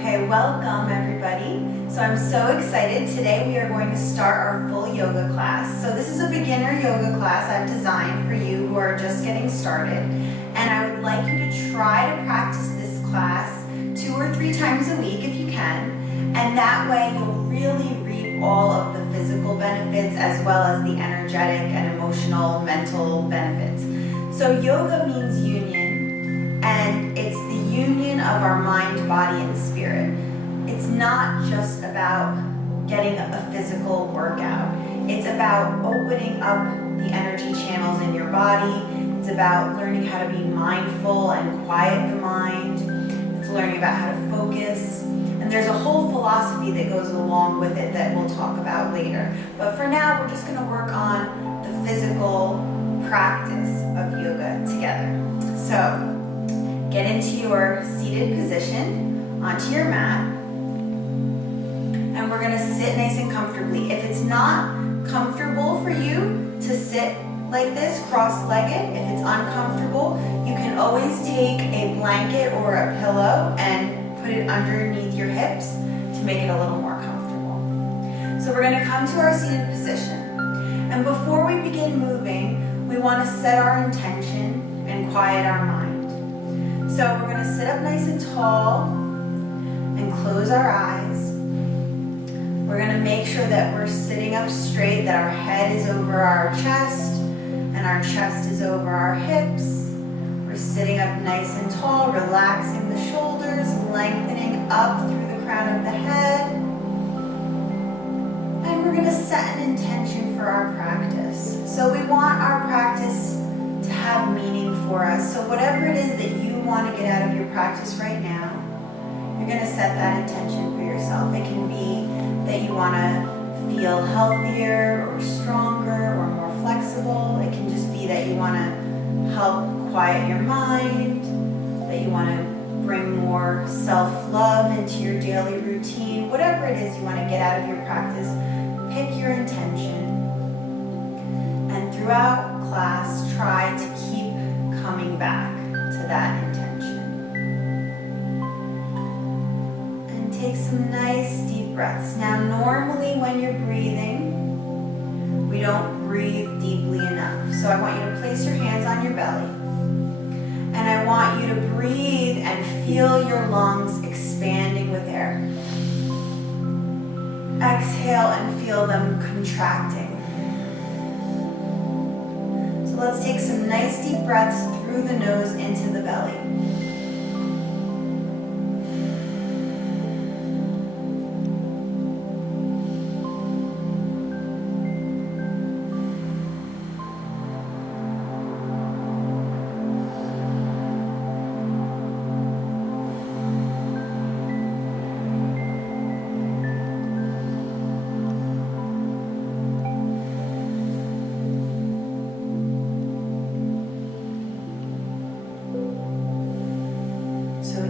Okay, welcome everybody. So I'm so excited. Today we are going to start our full yoga class. So this is a beginner yoga class I've designed for you who are just getting started. And I would like you to try to practice this class 2 or 3 times a week if you can. And that way you'll really reap all of the physical benefits as well as the energetic and emotional, mental benefits. So yoga means union, and it's the union of our mind, body, and spirit. It's not just about getting a physical workout. It's about opening up the energy channels in your body. It's about learning how to be mindful and quiet the mind. It's learning about how to focus. And there's a whole philosophy that goes along with it that we'll talk about later. But for now, we're just going to work on the physical practice of yoga together. So get into your seated position onto your mat. And we're going to sit nice and comfortably. If it's not comfortable for you to sit like this, cross-legged, if it's uncomfortable, you can always take a blanket or a pillow and put it underneath your hips to make it a little more comfortable. So we're going to come to our seated position. And before we begin moving, we want to set our intention and quiet our mind. So we're going to sit up nice and tall and close our eyes. We're going to make sure that we're sitting up straight, that our head is over our chest and our chest is over our hips. We're sitting up nice and tall, relaxing the shoulders, lengthening up through the crown of the head. And we're going to set an intention for our practice. So we want our practice to have meaning for us. So whatever it is that you want to get out of your practice right now, you're going to set that intention for yourself. It can be that you want to feel healthier or stronger or more flexible. It can just be that you want to help quiet your mind, that you want to bring more self-love into your daily routine. Whatever it is you want to get out of your practice, pick your intention. And throughout class, try to keep coming back to that intention. And take some nice deep breaths. Now, normally when you're breathing, we don't breathe deeply enough. So I want you to place your hands on your belly. And I want you to breathe and feel your lungs expanding with air. Exhale and feel them contracting. So let's take some nice deep breaths through the nose into the belly.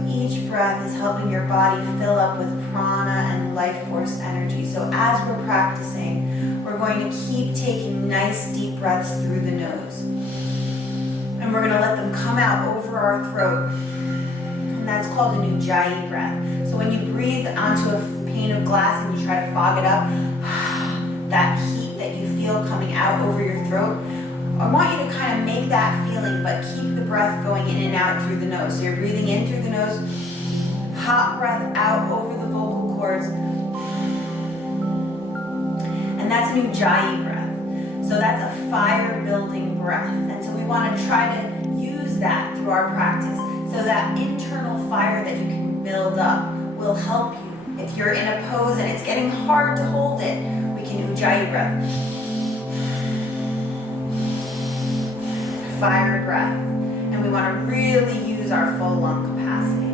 Each breath is helping your body fill up with prana and life force energy. So as we're practicing, we're going to keep taking nice deep breaths through the nose. And we're going to let them come out over our throat. And that's called an Ujjayi breath. So when you breathe onto a pane of glass and you try to fog it up, that heat that you feel coming out over your throat, I want you to kind of make that feeling, but keep the breath going in and out through the nose. So you're breathing in through the nose, hot breath out over the vocal cords. And that's an Ujjayi breath. So that's a fire-building breath. And so we want to try to use that through our practice. So that internal fire that you can build up will help you. If you're in a pose and it's getting hard to hold it, we can Ujjayi breath. Fire breath, and we want to really use our full lung capacity.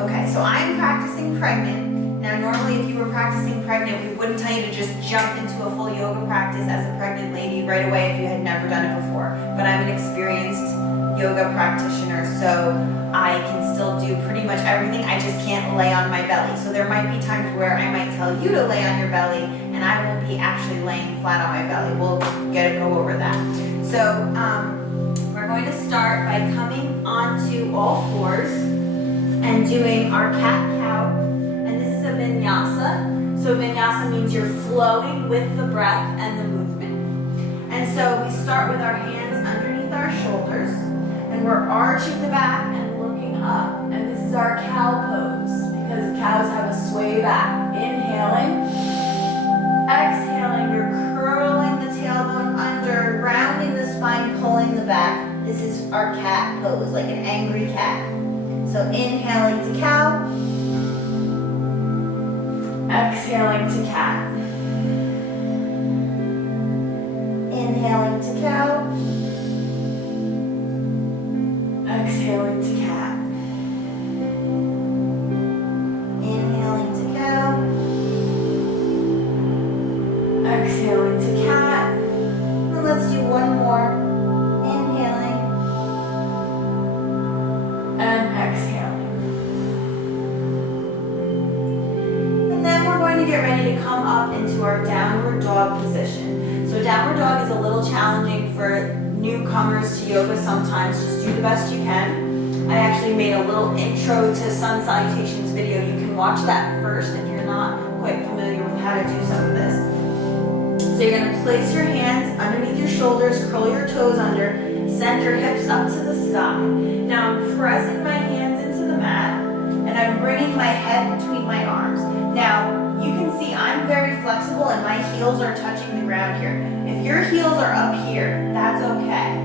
Okay, so I'm practicing pregnant. Now normally if you were practicing pregnant, we wouldn't tell you to just jump into a full yoga practice as a pregnant lady right away if you had never done it before. But I'm an experienced yoga practitioner, so I can still do pretty much everything. I just can't lay on my belly. So there might be times where I might tell you to lay on your belly and I will be actually laying flat on my belly. We'll go over that. So we're going to start by coming onto all fours and doing our cat-cow vinyasa. So vinyasa means you're flowing with the breath and the movement. And so we start with our hands underneath our shoulders, and we're arching the back and looking up. And this is our cow pose, because cows have a sway back. Inhaling, exhaling, you're curling the tailbone under, rounding the spine, pulling the back. This is our cat pose, like an angry cat. So inhaling to cow, exhaling to cat. Inhaling to cow, exhaling to cat. Inhaling to cow, exhaling to cat. And let's do one more. Inhaling and exhaling. And then we're going to get ready to come up into our downward dog position. So downward dog is a little challenging for newcomers to yoga sometimes. Just do the best you can. I actually made a little intro to sun salutations video. You can watch that first if you're not quite familiar with how to do some of this. So you're going to place your hands underneath your shoulders, curl your toes under, send your hips up to the sky. Now I'm pressing my hands into the mat, and I'm bringing my head between my arms. Now you can see I'm very flexible and my heels are touching the ground here. If your heels are up here, that's okay.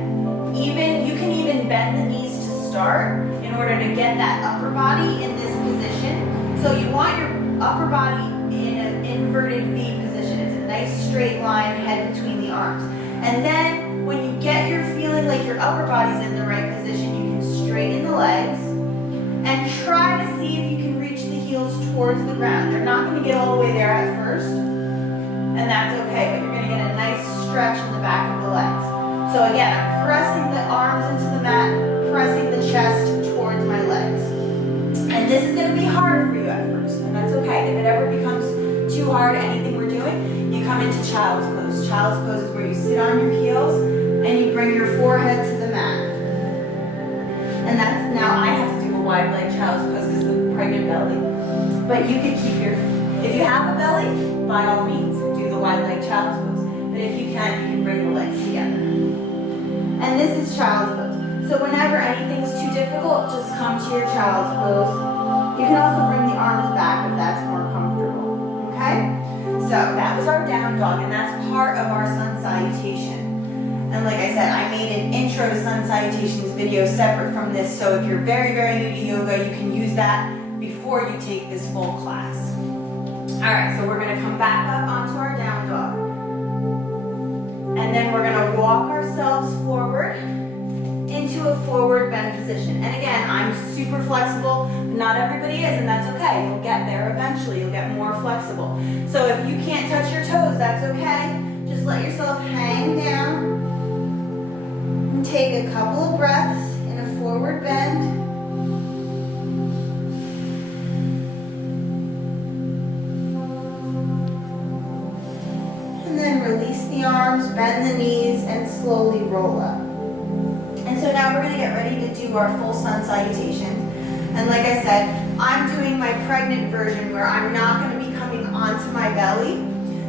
You can even bend the knees to start in order to get that upper body in this position. So you want your upper body in an inverted V position. It's a nice straight line, head between the arms. And then when you get your feeling like your upper body's in the right position, you can straighten the legs and try to see if you can reach the heels towards the ground. They're not going to get all the way there at first, and that's okay, but you're going to get a nice stretch in the back of the legs. So again, I'm pressing the arms into the mat, pressing the chest towards my legs. And this is going to be hard for you at first, and that's okay. If it ever becomes too hard, anything we're doing, you come into child's pose. Child's pose is where you sit on your heels and you bring your forehead to the mat. And that's, now I have to do a wide leg child's pose because of the pregnant belly. But you can keep your, if you have a belly, by all means, do the wide leg child's pose. But if you can bring the legs together. And this is child's pose. So whenever anything's too difficult, just come to your child's pose. You can also bring the arms back if that's more comfortable, okay? So that was our down dog, and that's part of our sun salutation. And like I said, I made an intro to sun salutations video separate from this, so if you're very, very new to yoga, you can use that before you take this full class. All right, so we're gonna come back up onto our down dog. And then we're gonna walk ourselves forward into a forward bend position. And again, I'm super flexible, but not everybody is, and that's okay. You'll get there eventually, you'll get more flexible. So if you can't touch your toes, that's okay. Just let yourself hang down and take a couple of breaths in a forward bend. And then release the arms, bend the knees, and slowly roll up. And so now we're going to get ready to do our full sun salutations. And like I said, I'm doing my pregnant version where I'm not going to be coming onto my belly.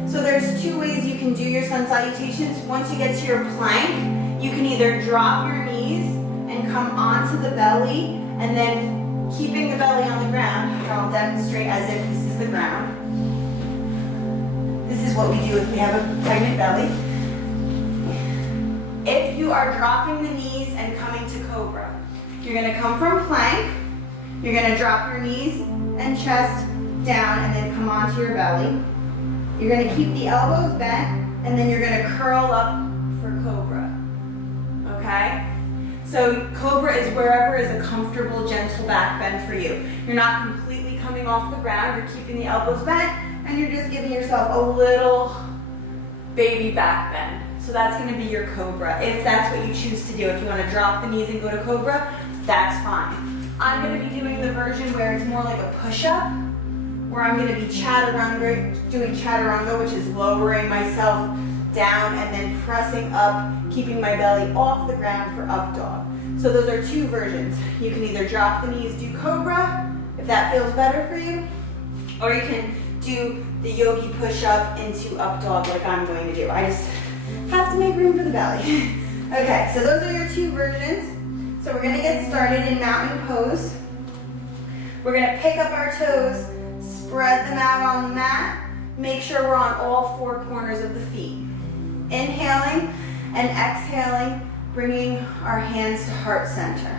So there's two ways you can do your sun salutations. Once you get to your plank, you can either drop your knees and come onto the belly, and then keeping the belly on the ground, here I'll demonstrate as if this is the ground. This is what we do if we have a pregnant belly. If you are dropping the knees and coming to cobra, you're going to come from plank, you're going to drop your knees and chest down and then come onto your belly. You're going to keep the elbows bent, and then you're going to curl up for cobra, okay? So cobra is wherever is a comfortable, gentle back bend for you. You're not completely coming off the ground, you're keeping the elbows bent, and you're just giving yourself a little baby back bend. So that's going to be your cobra, if that's what you choose to do. If you want to drop the knees and go to cobra, that's fine. I'm going to be doing the version where it's more like a push-up, where I'm going to be chaturanga, doing chaturanga, which is lowering myself down and then pressing up, keeping my belly off the ground for up dog. So those are two versions. You can either drop the knees, do cobra, if that feels better for you, Or you can do the yogi push-up into up dog like I'm going to do. I just have to make room for the belly. Okay, so those are your two versions. So we're gonna get started in mountain pose. We're gonna pick up our toes, spread them out on the mat. Make sure we're on all four corners of the feet. Inhaling and exhaling, bringing our hands to heart center.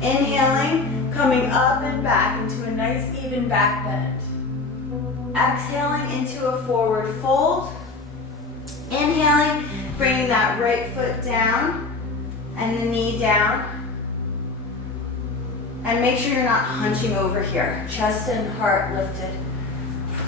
Inhaling, coming up and back into a nice even back bend. Exhaling into a forward fold. Inhaling, bringing that right foot down and the knee down. And make sure you're not hunching over here. Chest and heart lifted.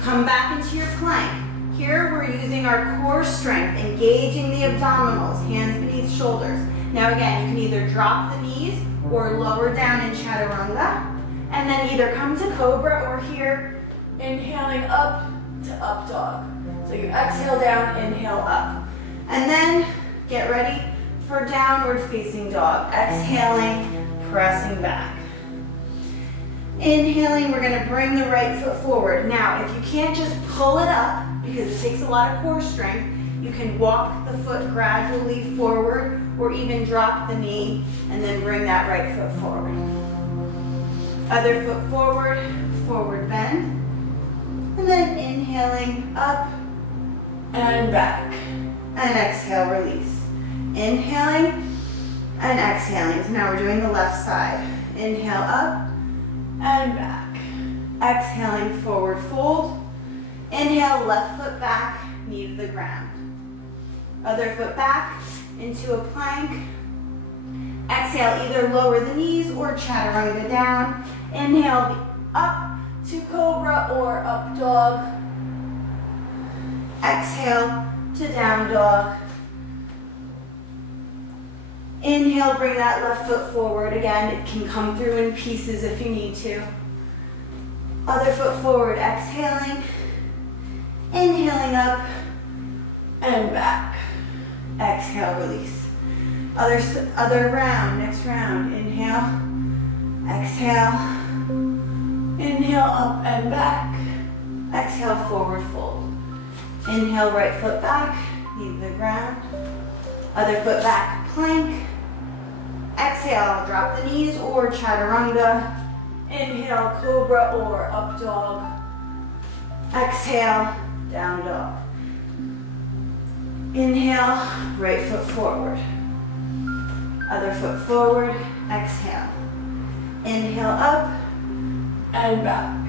Come back into your plank. Here we're using our core strength, engaging the abdominals, hands beneath shoulders. Now again, you can either drop the knees or lower down in chaturanga, and then either come to cobra or here, inhaling up to up dog. So you exhale down, inhale up. And then get ready for downward facing dog. Exhaling, pressing back. Inhaling, we're gonna bring the right foot forward. Now, if you can't just pull it up, because it takes a lot of core strength, you can walk the foot gradually forward or even drop the knee and then bring that right foot forward. Other foot forward, forward bend. And then inhaling up and back. And exhale, release. Inhaling and exhaling. So now we're doing the left side. Inhale up and back. Exhaling, forward fold. Inhale, left foot back, knee to the ground. Other foot back into a plank. Exhale, either lower the knees or chaturanga down. Inhale, up to cobra or up dog. Exhale to down dog. Inhale, bring that left foot forward. Again, it can come through in pieces if you need to. Other foot forward, exhaling. Inhaling up and back. Exhale, release. Other round, next round. Inhale, exhale. Inhale, up and back. Exhale, forward fold. Inhale, right foot back, knee to the ground. Other foot back, plank. Exhale, drop the knees or chaturanga. Inhale, cobra or up dog. Exhale, down dog. Inhale, right foot forward. Other foot forward, exhale. Inhale up and back.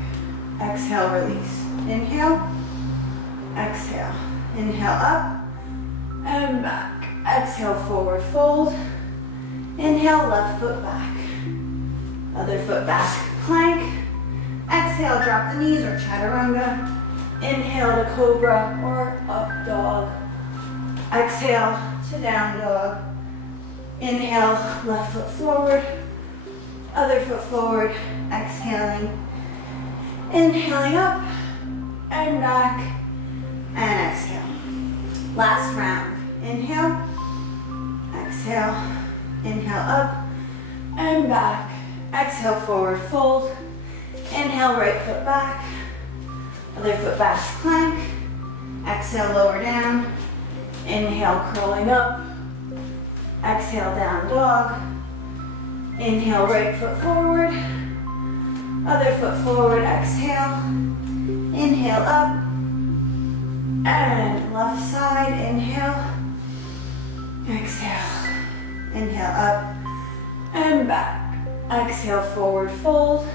Exhale, release. Inhale, exhale. Inhale up and back. Exhale, forward fold. Inhale, left foot back. Other foot back, plank. Exhale, drop the knees or chaturanga. Inhale to cobra or up dog. Exhale to down dog. Inhale, left foot forward. Other foot forward, exhaling. Inhaling up and back and exhale. Last round. Inhale, exhale, inhale up and back. Exhale, forward fold. Inhale, right foot back. Other foot back, plank. Exhale, lower down. Inhale, curling up. Exhale, down dog. Inhale, right foot forward. Other foot forward, exhale. Inhale up. And left side, inhale. Exhale. Inhale up and back. Exhale, forward fold.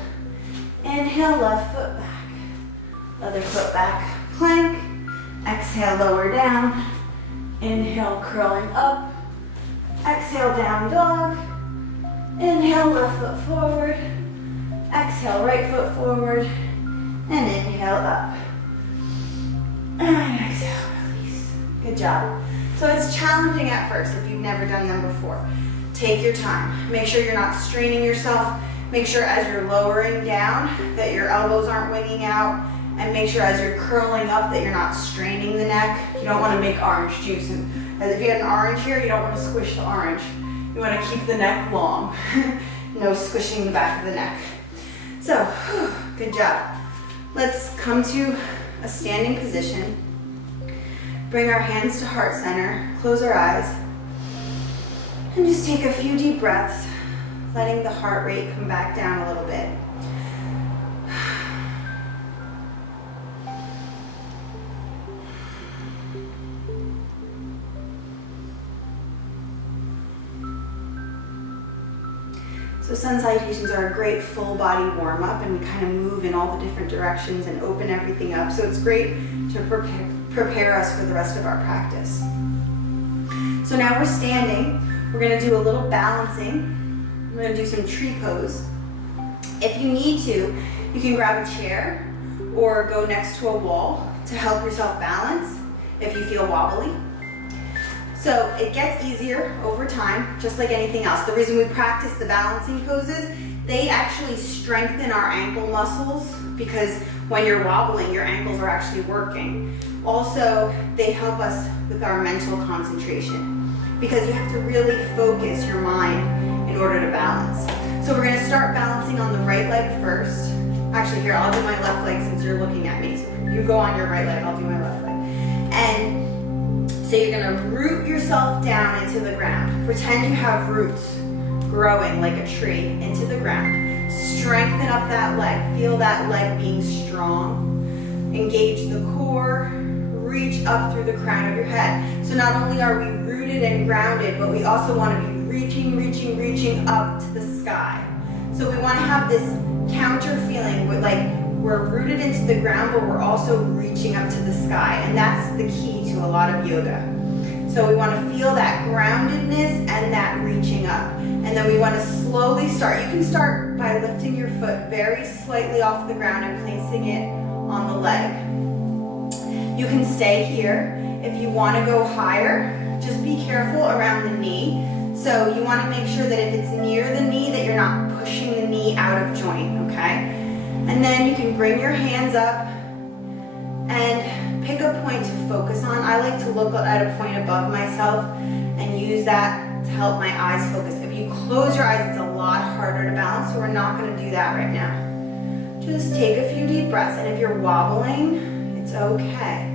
Inhale, left foot back. Other foot back, plank. Exhale, lower down. Inhale, curling up. Exhale, down dog. Inhale, left foot forward. Exhale, right foot forward. And inhale up. And exhale, release. Good job. So it's challenging at first if you've never done them before. Take your time. Make sure you're not straining yourself. Make sure as you're lowering down that your elbows aren't winging out. And make sure as you're curling up that you're not straining the neck. You don't want to make orange juice. And if you had an orange here, you don't want to squish the orange. You want to keep the neck long. No squishing the back of the neck. So, good job. Let's come to a standing position. Bring our hands to heart center, close our eyes, and just take a few deep breaths, letting the heart rate come back down a little bit. So sun salutations are a great full body warm up, and we kind of move in all the different directions and open everything up. So it's great to prepare us for the rest of our practice. So now we're standing. We're going to do a little balancing. We're going to do some tree pose. If you need to, you can grab a chair or go next to a wall to help yourself balance if you feel wobbly. So it gets easier over time, just like anything else. The reason we practice the balancing poses, they actually strengthen our ankle muscles, because when you're wobbling, your ankles are actually working. Also, they help us with our mental concentration, because you have to really focus your mind in order to balance. So we're gonna start balancing on the right leg first. Actually, here, I'll do my left leg since you're looking at me. So you go on your right leg, I'll do my left leg. And so you're gonna root yourself down into the ground. Pretend you have roots growing like a tree into the ground. Strengthen up that leg. Feel that leg being strong. Engage the core. Reach up through the crown of your head. So not only are we rooted and grounded, but we also want to be reaching up to the sky. So we want to have this counter feeling with, like, we're rooted into the ground, but we're also reaching up to the sky. And that's the key to a lot of yoga. So we want to feel that groundedness and that reaching up. And then we want to slowly start. You can start by lifting your foot very slightly off the ground and placing it on the leg. You can stay here. If you want to go higher, just be careful around the knee. So you want to make sure that if it's near the knee, that you're not pushing the knee out of joint, okay? And then you can bring your hands up and pick a point to focus on. I like to look at a point above myself and use that to help my eyes focus. If you close your eyes, it's a lot harder to balance, so we're not going to do that right now. Just take a few deep breaths, and if you're wobbling, it's okay.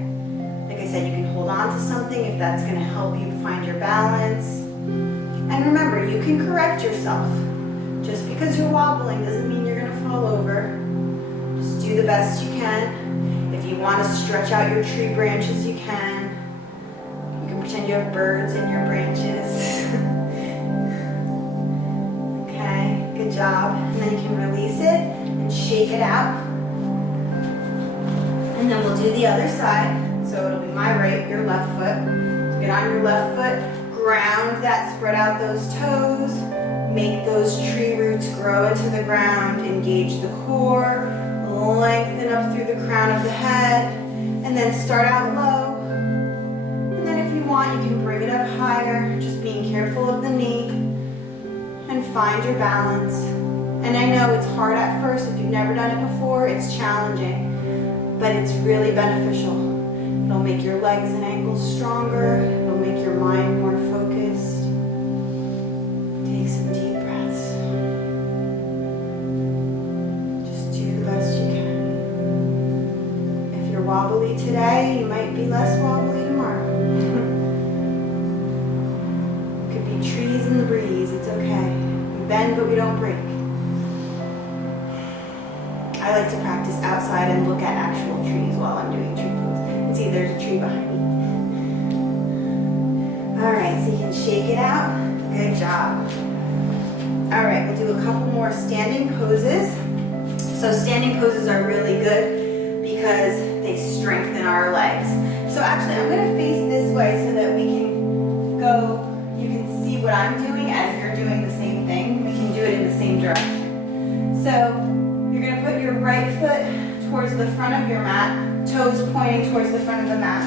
Like I said, you can hold on to something if that's going to help you find your balance. And remember, you can correct yourself. Just because you're wobbling doesn't mean you're going to fall over. Just do the best you can. If you want to stretch out your tree branches, you can. You can pretend you have birds in your branches. Okay, good job. And then you can release it and shake it out. And then we'll do the other side. So it'll be my right, your left foot. So get on your left foot, ground that, spread out those toes, make those tree roots grow into the ground, engage the core, lengthen up through the crown of the head, and then start out low. And then if you want, you can bring it up higher, just being careful of the knee, and find your balance. And I know it's hard at first. If you've never done it before, it's challenging, but it's really beneficial. It'll make your legs and ankles stronger. It'll make your mind more focused. Take some deep breaths. Just do the best you can. If you're wobbly today, you might be less wobbly tomorrow. It could be trees in the breeze. It's okay. We bend, but we don't break. I like to practice outside and look at actual trees while I'm doing tree pose. See, there's a tree behind me. All right, so you can shake it out. Good job. All right, we'll do a couple more standing poses. So standing poses are really good because they strengthen our legs. So actually, I'm going to face this way so that we can go, you can see what I'm doing as you're doing the same thing. We can do it in the same direction. So you're going to put your right foot towards the front of your mat, toes pointing towards the front of the mat.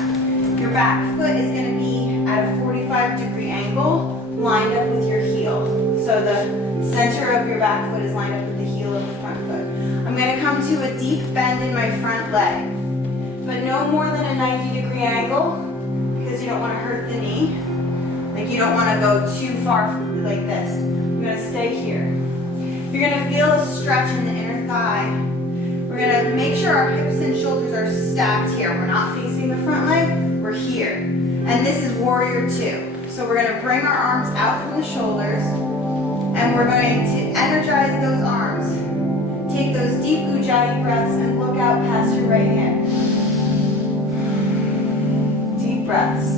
Your back foot is going to be at a 45-degree angle, lined up with your heel. So the center of your back foot is lined up with the heel of the front foot. I'm going to come to a deep bend in my front leg, but no more than a 90-degree angle, because you don't want to hurt the knee. Like, you don't want to go too far like this. I'm going to stay here. You're going to feel a stretch in the inner thigh. We're going gonna make sure our hips and shoulders are stacked here. We're not facing the front leg, we're here. And this is warrior 2. So we're gonna bring our arms out from the shoulders and we're going to energize those arms. Take those deep ujjayi breaths and look out past your right hand. Deep breaths.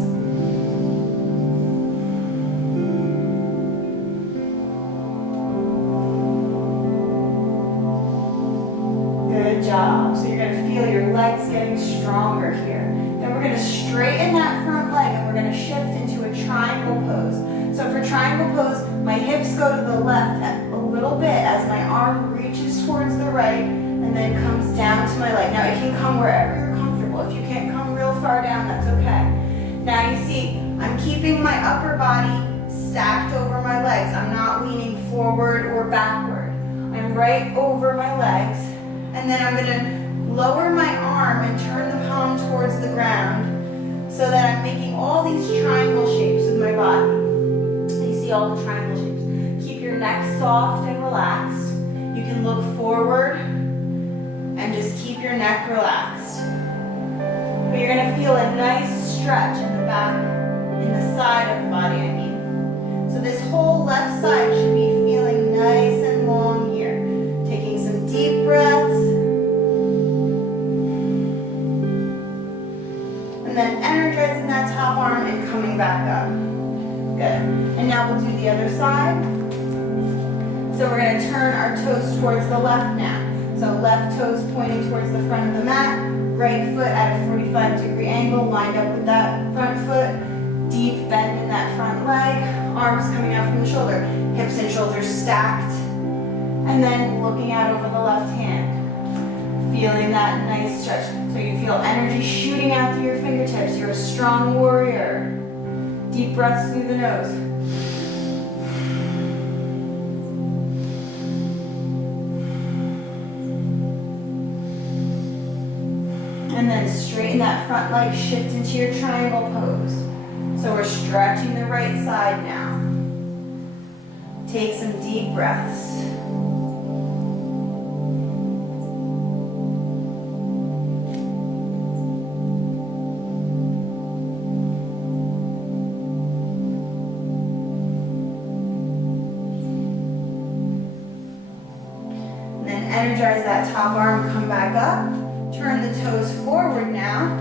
Good job. So you're going to feel your legs getting stronger here. Then we're going to straighten that front leg and we're going to shift into a triangle pose. So for triangle pose, my hips go to the left a little bit as my arm reaches towards the right and then comes down to my leg. Now it can come wherever you're comfortable. If you can't come real far down, that's okay. Now you see, I'm keeping my upper body stacked over my legs. I'm not leaning forward or backward. I'm right over my legs. And then I'm going to lower my arm and turn the palm towards the ground so that I'm making all these triangle shapes with my body. You see all the triangle shapes. Keep your neck soft and relaxed. You can look forward and just keep your neck relaxed. But you're going to feel a nice stretch in the back, in the side of the body, I mean. So this whole left side should be feeling nice and long here. Taking some deep breaths. And then energizing that top arm and coming back up. Good. And now we'll do the other side. So we're going to turn our toes towards the left now. So left toes pointing towards the front of the mat. Right foot at a 45-degree angle lined up with that front foot. Deep bend in that front leg. Arms coming out from the shoulder. Hips and shoulders stacked. And then looking out over the left hand. Feeling that nice stretch. So you feel energy shooting out through your fingertips. You're a strong warrior. Deep breaths through the nose. And then straighten that front leg, shift into your triangle pose. So we're stretching the right side now. Take some deep breaths. Energize that top arm, come back up. Turn the toes forward now.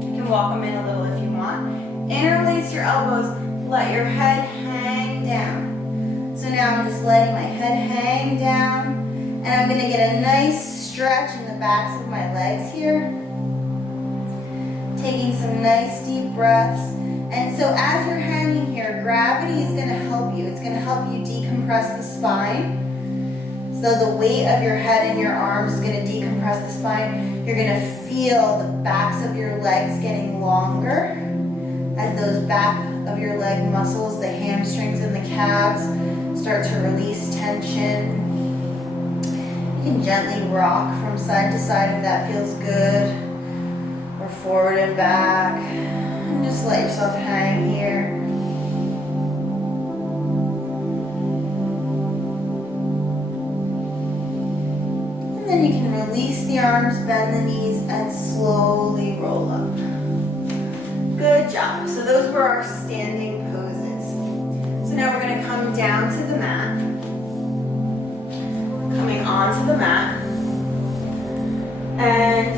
You can walk them in a little if you want. Interlace your elbows, let your head hang down. So now I'm just letting my head hang down. And I'm going to get a nice stretch in the backs of my legs here. Taking some nice deep breaths. And so as you're hanging here, gravity is going to help you. It's going to help you decompress the spine. So the weight of your head and your arms is going to decompress the spine. You're going to feel the backs of your legs getting longer as those back of your leg muscles, the hamstrings and the calves, start to release tension. You can gently rock from side to side if that feels good, or forward and back. And just let yourself hang here. Then you can release the arms, bend the knees, and slowly roll up. Good job. So those were our standing poses. So now we're going to come down to the mat. Coming onto the mat. And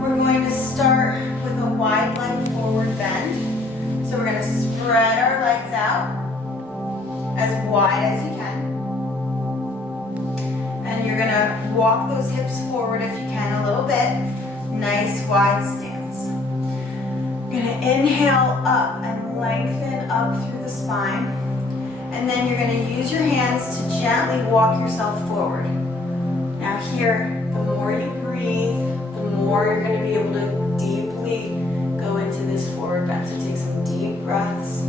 we're going to start with a wide leg forward bend. So we're going to spread our legs out as wide as you can. And you're going to walk those hips forward if you can a little bit. Nice wide stance. You're going to inhale up and lengthen up through the spine. And then you're going to use your hands to gently walk yourself forward. Now here, the more you breathe, the more you're going to be able to deeply go into this forward bend. So take some deep breaths.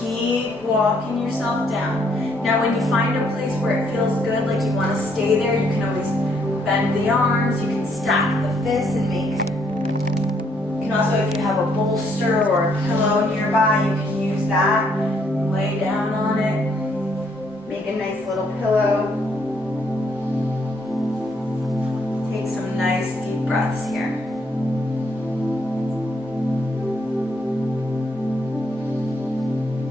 Keep walking yourself down. Now when you find a place where it feels good, like you want to stay there, you can always bend the arms, you can stack the fists and make. You can also, if you have a bolster or a pillow nearby, you can use that. Lay down on it. Make a nice little pillow. Take some nice deep breaths here.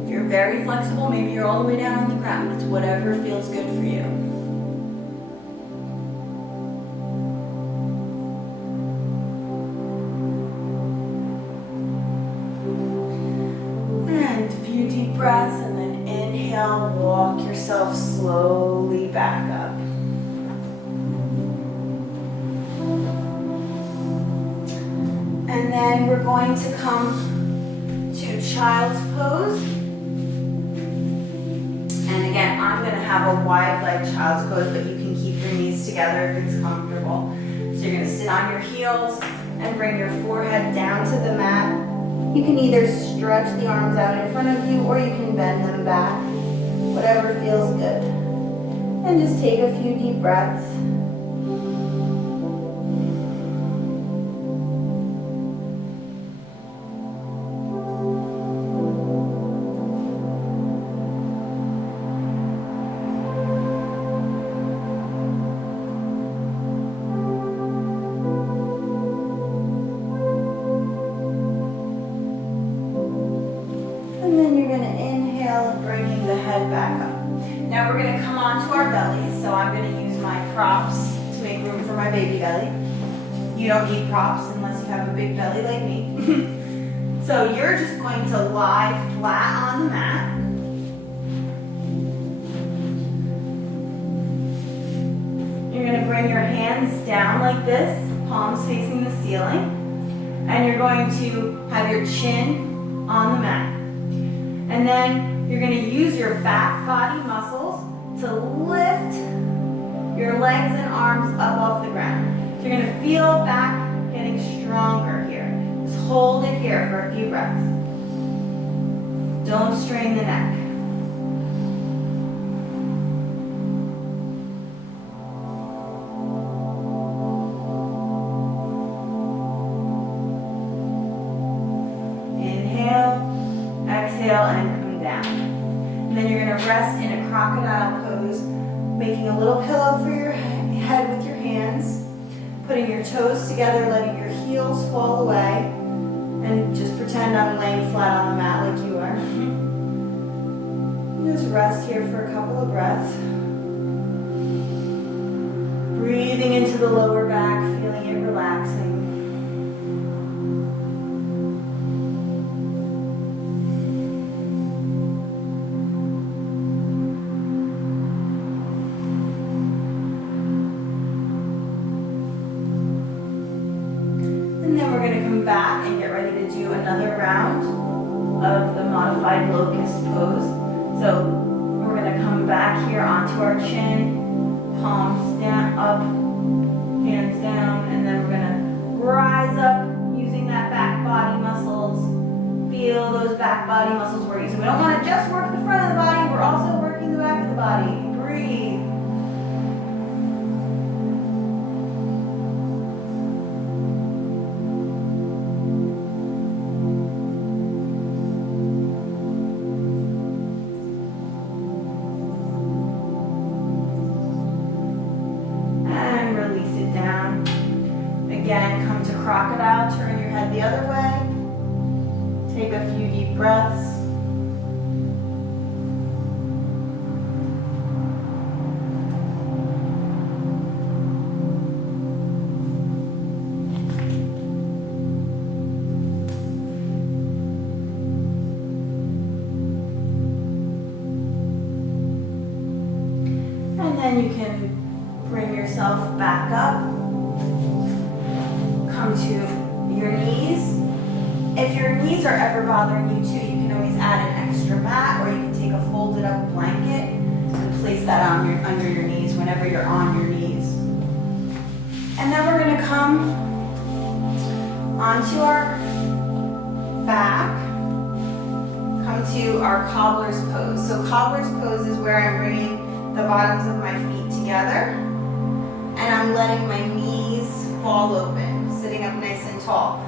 If you're very flexible, maybe you're all the way down on the ground. It's whatever feels good for you. And a few deep breaths, and then inhale, walk yourself slowly back up. And then we're going to come to child's pose. And again, I'm going to have a wide leg child's pose, but you can keep your knees together if it's comfortable. So you're going to sit on your heels and bring your forehead down to the mat. You can either stretch the arms out in front of you or you can bend them back, whatever feels good. And just take a few deep breaths. Now we're going to come onto our bellies, so I'm going to use my props to make room for my baby belly. You don't need props unless you have a big belly like me. So you're just going to lie flat on the mat. You're going to bring your hands down like this, palms facing the ceiling, and you're going to have your chin on the mat. And then you're going to use your back body muscles to lift your legs and arms up off the ground. So you're going to feel back getting stronger here. Just hold it here for a few breaths. Don't strain the neck. Inhale, exhale, and and then you're going to rest in a crocodile pose, making a little pillow for your head with your hands, putting your toes together, letting your heels fall away, and just pretend I'm laying flat on the mat like you are. Just rest here for a couple of breaths. Breathing into the lower back, feeling it relaxing. Back and get ready to do another round of the modified locust pose. So we're going to come back here onto our chin, palms down, up, hands down, and then we're going to rise up using that back body muscles. Feel those back body muscles working. So we don't want to just work the front of the body, we're also working the back of the body. Breathe. Again, come to crocodile, turn your head the other way. Take a few deep breaths. And then you can bring yourself back up. Come to your knees. If your knees are ever bothering you too, you can always add an extra mat, or you can take a folded up blanket and place that under your knees whenever you're on your knees. And then we're going to come onto our back, come to our cobbler's pose. So cobbler's pose is where I'm bringing the bottoms of my feet together and I'm letting my knees fall open, sitting up nice and tall.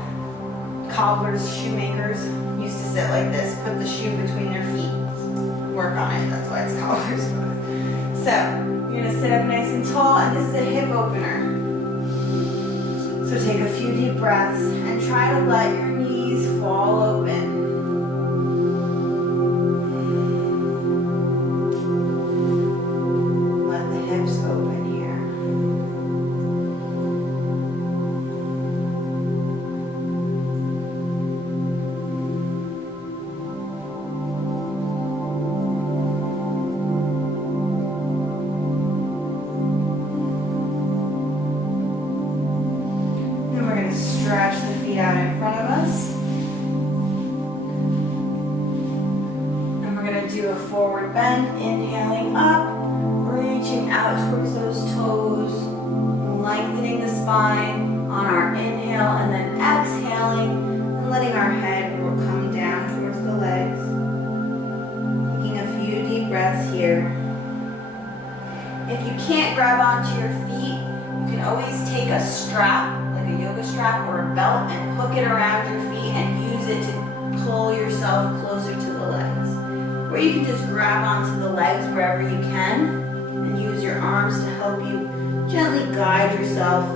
Cobblers, shoemakers used to sit like this, put the shoe between their feet, work on it, that's why it's cobbler's pose. you're gonna sit up nice and tall, and this is a hip opener. So take a few deep breaths and try to let your knees fall open. Let the hips open here. Stretch the feet out in front of us. And we're going to do a forward bend, inhaling up, reaching out towards those toes, lengthening the spine on our inhale, and then exhaling and letting our head come down towards the legs. Taking a few deep breaths here. If you can't grab onto your feet, you can always take a strap, a yoga strap or a belt, and hook it around your feet and use it to pull yourself closer to the legs. Or you can just grab onto the legs wherever you can and use your arms to help you gently guide yourself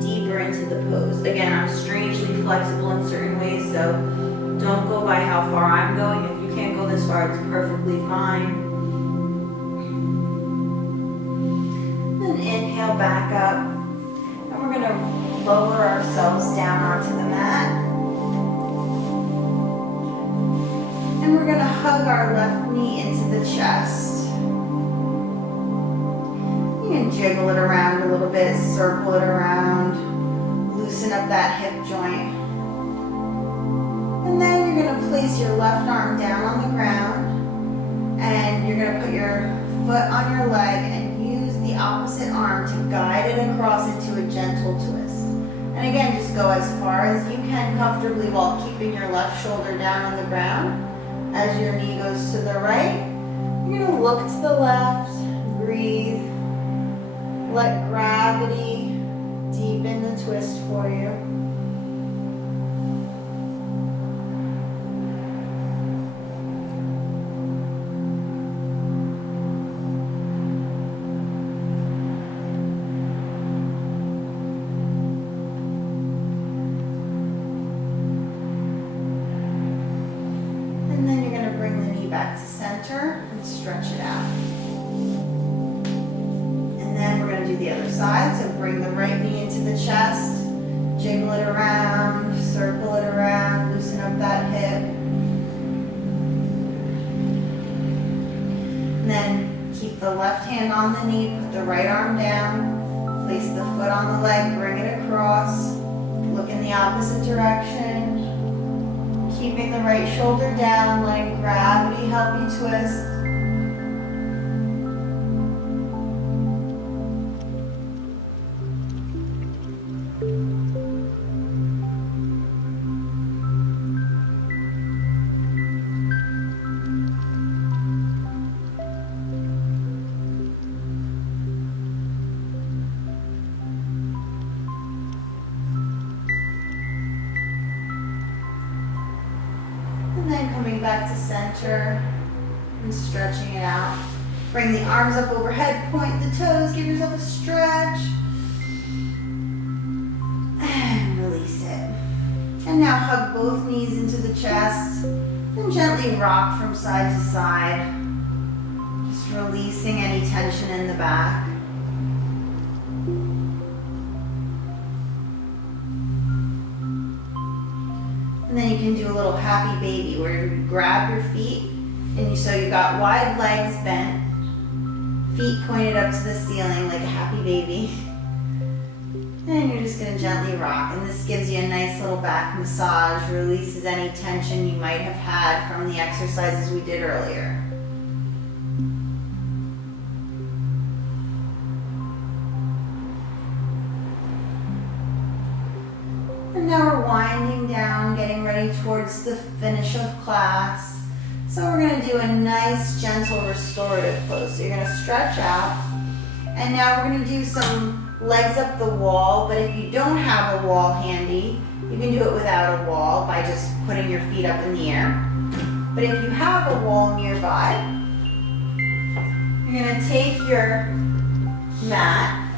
deeper into the pose. Again, I'm strangely flexible in certain ways, so don't go by how far I'm going. If you can't go this far, it's perfectly fine. Then inhale back up, and we're going to lower ourselves down onto the mat. And we're going to hug our left knee into the chest. You can jiggle it around a little bit, circle it around, loosen up that hip joint. And then you're going to place your left arm down on the ground, and you're going to put your foot on your leg and use the opposite arm to guide it across into a gentle twist. And again, just go as far as you can comfortably while keeping your left shoulder down on the ground. As your knee goes to the right, you're going to look to the left, breathe, let gravity deepen the twist for you. Back to center and stretch it out. And then we're going to do the other side. So bring the right knee into the chest, jiggle it around, circle it around, loosen up that hip. And then keep the left hand on the knee, put the right arm down, place the foot on the leg, bring it across, look in the opposite direction. Keeping the right shoulder down, letting gravity help you twist. And then coming back to center and stretching it out. Bring the arms up overhead, point the toes, give yourself a stretch. And release it. And now hug both knees into the chest and gently rock from side to side. Just releasing any tension in the back. And then you can do a little happy baby where you grab your feet, and so you got wide legs bent, feet pointed up to the ceiling like a happy baby. And you're just going to gently rock. And this gives you a nice little back massage, releases any tension you might have had from the exercises we did earlier. And now we're winding down, getting ready towards the finish of class. So we're going to do a nice, gentle, restorative pose. So you're going to stretch out. And now we're going to do some legs up the wall. But if you don't have a wall handy, you can do it without a wall by just putting your feet up in the air. But if you have a wall nearby, you're You're going to take your mat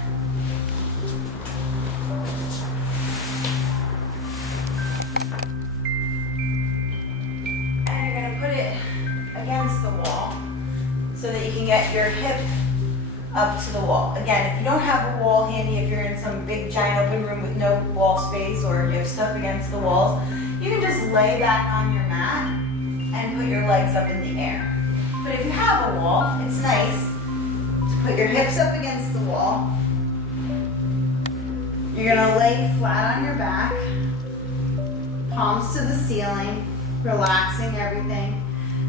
and you're going to put it against the wall so that you can get your hip up to the wall. Again, if you don't have a wall handy, if you're in some big giant open room with no wall space or you have stuff against the walls, you can just lay back on your mat and put your legs up in the air. But if you have a wall, it's nice to put your hips up against the wall. You're gonna lay flat on your back, palms to the ceiling, relaxing everything.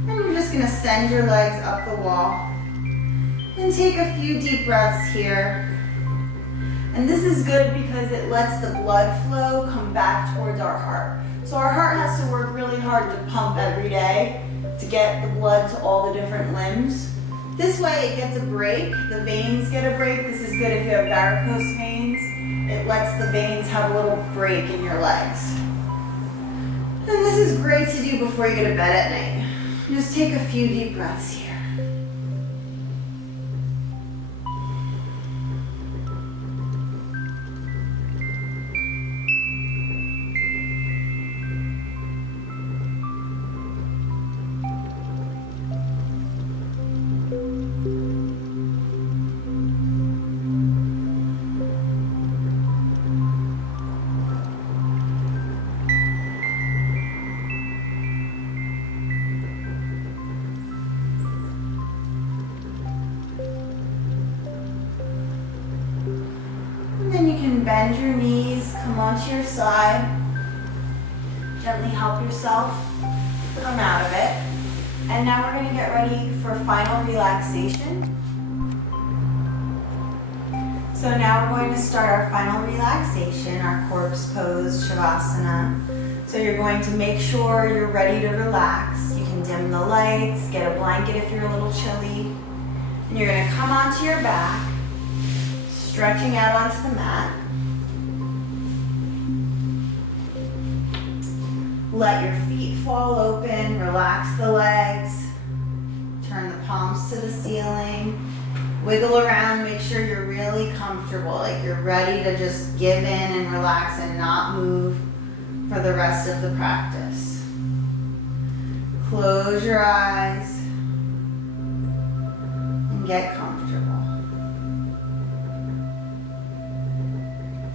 And you're just gonna send your legs up the wall. And take a few deep breaths here. And this is good because it lets the blood flow come back towards our heart. So our heart has to work really hard to pump every day to get the blood to all the different limbs. This way it gets a break, the veins get a break. This is good if you have varicose veins. It lets the veins have a little break in your legs. And this is great to do before you go to bed at night. Just take a few deep breaths here. Bend your knees, come onto your side. Gently help yourself come out of it. And now we're going to get ready for final relaxation. So now we're going to start our final relaxation, our corpse pose, Shavasana. So you're going to make sure you're ready to relax. You can dim the lights, get a blanket if you're a little chilly. And you're going to come onto your back, stretching out onto the mat. Let your feet fall open, relax the legs, turn the palms to the ceiling, wiggle around, make sure you're really comfortable, like you're ready to just give in and relax and not move for the rest of the practice. Close your eyes and get comfortable.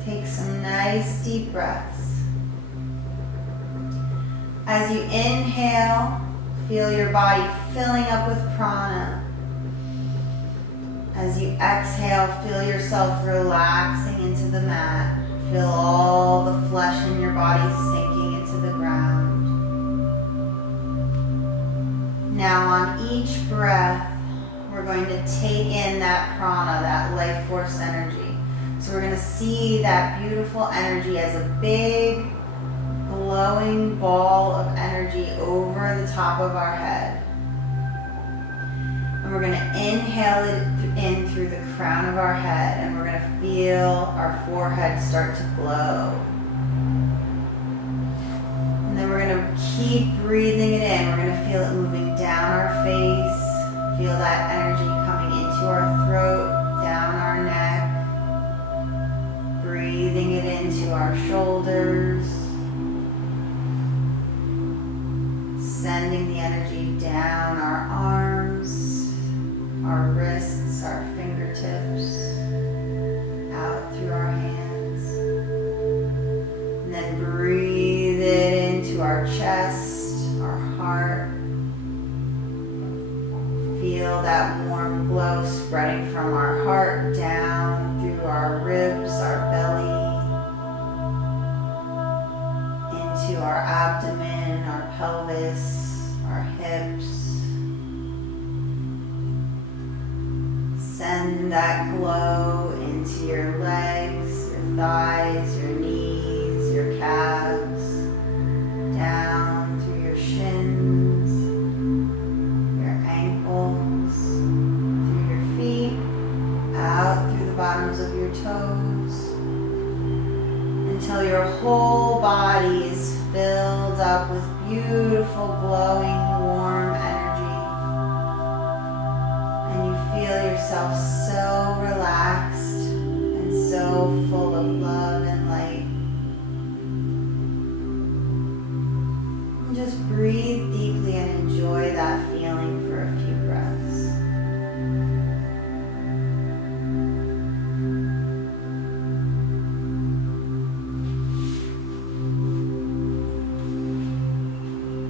Take some nice deep breaths. As you inhale, feel your body filling up with prana. As you exhale, feel yourself relaxing into the mat. Feel all the flesh in your body sinking into the ground. Now on each breath, we're going to take in that prana, that life force energy. So we're going to see that beautiful energy as a big, glowing ball of energy over the top of our head. And we're going to inhale it in through the crown of our head, and we're going to feel our forehead start to glow. And then we're going to keep breathing it in. We're going to feel it moving down our face. Feel that energy coming into our throat, down our neck. Breathing it into our shoulders. Sending the energy down our arms, our wrists, our fingertips, out through our hands. And then breathe it into our chest, our heart. Feel that warm glow spreading from our heart down through our ribs, our belly, into our abdomen, our pelvis, our hips. Send that glow into your legs, your thighs, your knees, your calves, down through your shins, your ankles, through your feet, out through the bottoms of your toes, until your whole body is filled up with beautiful, glowing, warm energy. And you feel yourself so relaxed and so full of love and light. And just breathe deeply and enjoy that feeling for a few breaths.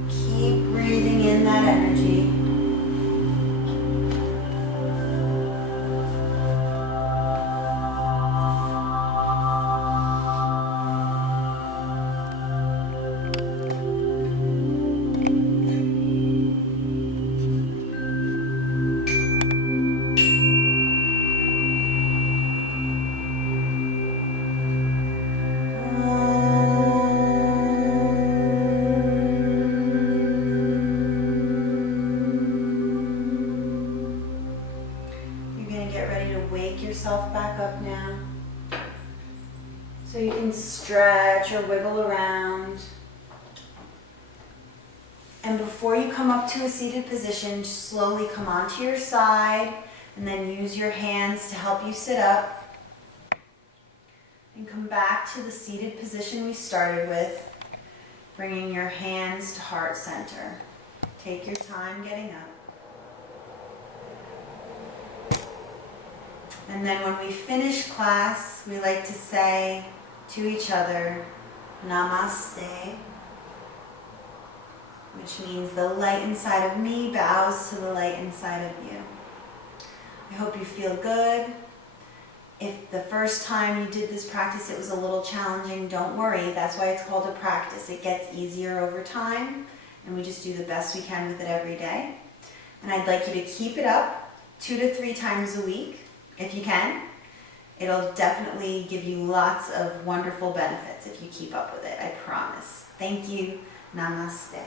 Keep breathing in that energy. Wake yourself back up now. So you can stretch or wiggle around. And before you come up to a seated position, slowly come onto your side and then use your hands to help you sit up. And come back to the seated position we started with, bringing your hands to heart center. Take your time getting up. And then when we finish class, we like to say to each other, Namaste, which means the light inside of me bows to the light inside of you. I hope you feel good. If the first time you did this practice it was a little challenging, don't worry. That's why it's called a practice. It gets easier over time, and we just do the best we can with it every day. And I'd like you to keep it up 2 to 3 times a week. If you can. It'll definitely give you lots of wonderful benefits if you keep up with it, I promise. Thank you. Namaste.